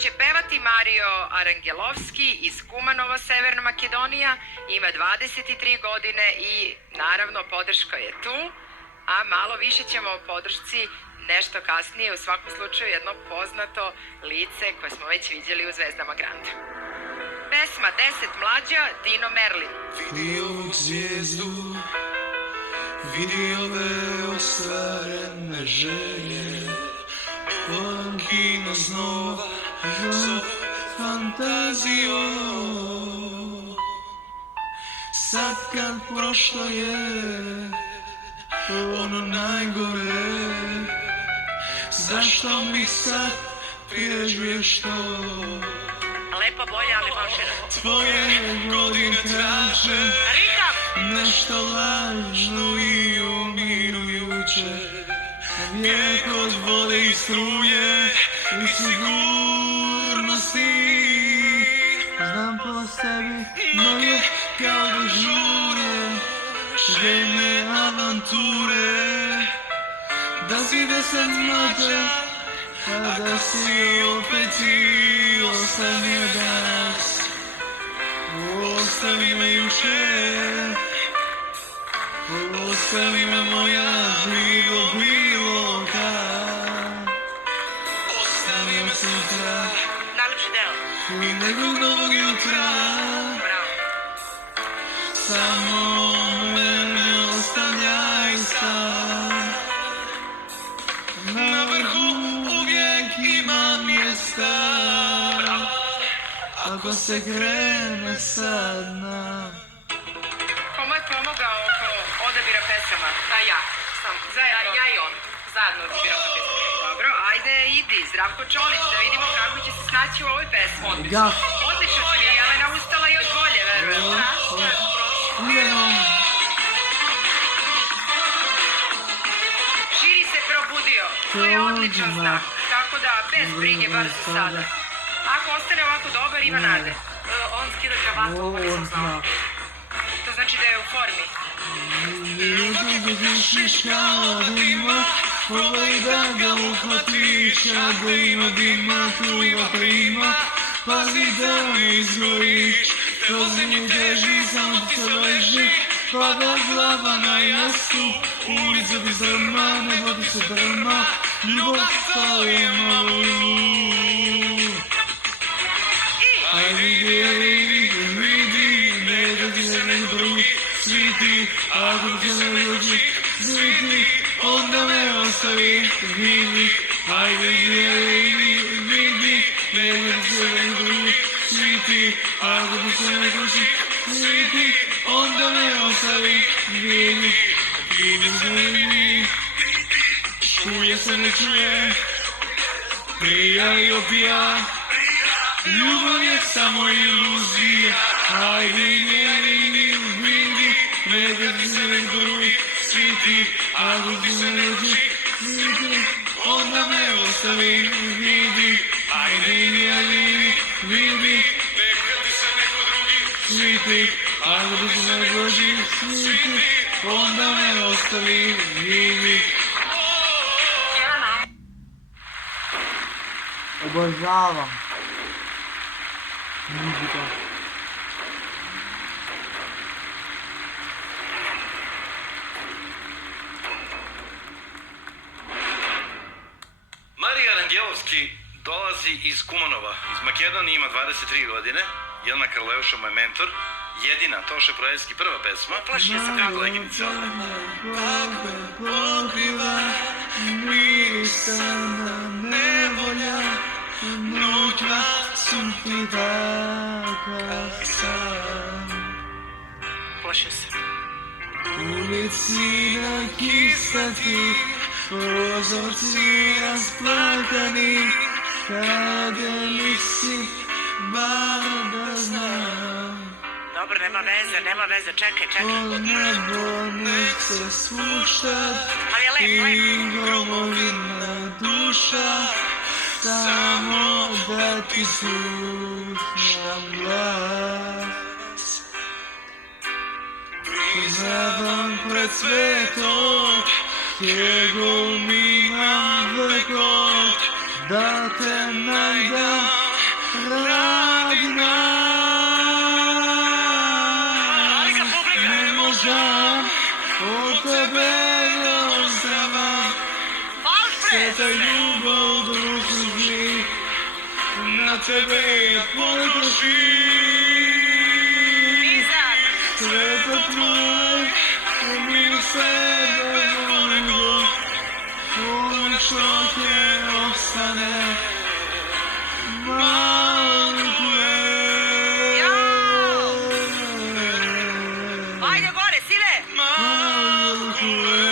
će pevati Mario Arangelovski iz Kumanova, Severna Makedonija. Ima 23 godine i naravno podrška je tu. A malo više ćemo o podršci nešto kasnije, u svakom slučaju jedno poznato lice koje smo već vidjeli u Zvezdama Granda. Pesma 10 mlađa, Dino Merlin. Vidi ovog zvijezdu, vidi ove ostvarene želje, ovom kino znova zovu fantazijom. Sad kad prošlo je ono najgore, zašto mi sad priređuješ to? Lepa boja, ali falšira. Tvoje godine traže nešto lažno i umirujuće, vijek od vode i struje i sigurnosti. Znam po sebi noge kao dežure, željne avanture, da si 10 mlađa, a da si opet ti ostavio danas. Ostavi me juče, ostavi me moja bilo kad. Ostavi me sutra Najlepši deo. i nekog novog jutra. Bravo. Samo mene ostavljaj sam. Na vrhu uvijek ima mjesta, ako se krene sad na... Komu je pomogao oko odabira pesama? A ja, sam. Zajedno? Ja i on. Zajedno odabiramo pesmu. Dobro, ajde idi, Zdravko Čolić, da vidimo kako će se snaći u ovoj pesmi. Ja. Odlično si mi, Jelena ustala još bolje, verujem. Idemo. Žiri se probudio, to je odličan znak. Tako da, bez brige, bar za sada. Ako ostane ovako dobar, ima nade. On skida kravatu, ovo nisam znao. To znači da je u formi. Ljudi bezmišljiš kao dima, probaj da ga uhvatiš, a da ima dima, tu ima prima. Pazi da ne izgoriš, kroz nju teži, samo ti se leži, pada glava na jastu, ulica ti zrma, nebo ti se drma, ljubav to je malo ilu. Aj vidi, ne da ti se ne drugi sviti, ako ti se ne dođi sviti, onda me ostavi, vidi. Aj vidi, ne da ti se ne drugi sviti, ako ti se ne dođi sviti, onda me ostavi, vidi. Čuje se ne čuje, prija i opija, ljubav je samo iluzija. Ajde, vidi, ne da ti se ne drugi sviti, ako ti se ne dođi sviti, onda me ostavi, vidi. Ajde, vidi, neka ti se neko drugi sviti, ako ti se ne dođi sviti, onda me ostavi, vidi. Obožavam muzika. Marija Arangelovski dolazi iz Kumanova, iz Makedonije, ima 23 godine. Jelena Karleuša mu je mentor. Jedina, Toše Projevski, prva pesma. Plašio se kako. Koleginica ovdje. Pokriva mirisana nevolja, nutra sam ti takav sam. Plašio se. Ulici nakistati, prozorci rasplakani, kada nisi bar da znam. Dobro, nema veze, čekaj. Od nebo nek se spuštat, Ali je lep. i gromovina duša, samo da ti slušam glas. Priznavam pred svetom, tjegom imam vekot, da te najdam Sve taj ljubav društvu živ, na tebe ja potrošim. Nizak. Sve to tvoje, umiju sebe nego, ono što te ostane, malikuje. Ajde gore, sile. Malikuje.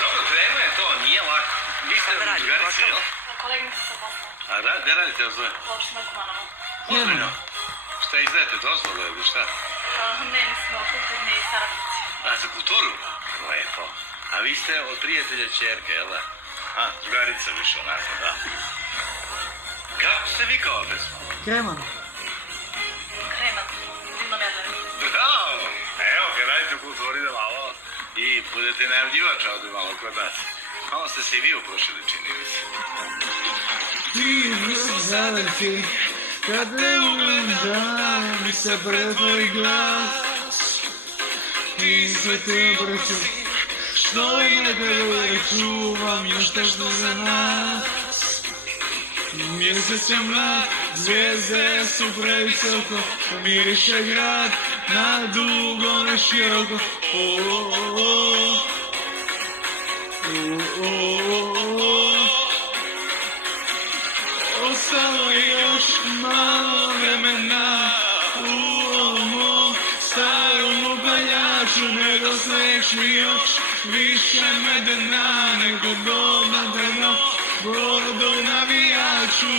Dobro, krenuo je to, nije lako. Vi ste Šta da radim, drugarice, gotovo? jel? Koleginica sa posla, A gde radite vas dvoje? u opštini Kumanovo. Ozbiljno. Šta izdajete, dozvole ili šta? Ne, mi smo kulturni saradnici. A za kulturu? Lepo. A vi ste od prijatelja čerke, jel da? A, drugarica više onako, da. Kako ste vi kao bez? Kreman. Krema, divno medler. Bravo! Evo, kad radite u kulturi da malo i budete najavljivač ovdje malo kod nas. Malo ste se i vi uprošili, čini mi se. Ti zaleti, kad ne ugledam mi se pretvori glas. Ti sve te obraću, što je ne deluje, čuvam još nešto za nas. Mjesec je mlad, zvijezde su previsoko, miriše grad na dugo, na široko. Ostalo je još malo vremena u ovom starom upaljaču, nedostaješ mi još više medena nego domadeno vodu navijaču.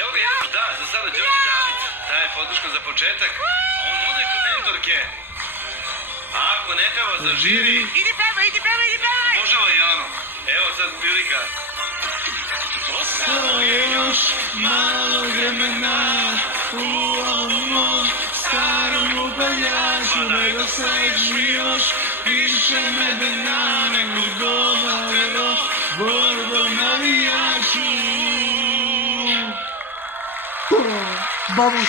Evo ga jedan, da, za sada Đorđe David, daje podršku za početak, a on ode kod mentorke. A ako ne peva za žiri, Idi pevaj, idi pevaj, idi pevaj. možemo i ono. Evo sad prilika. Ostalo je još malo vremena u ovom starom upaljaču, nedostaješ mi još više medena nego domadeno vodu navijaču. Babuš.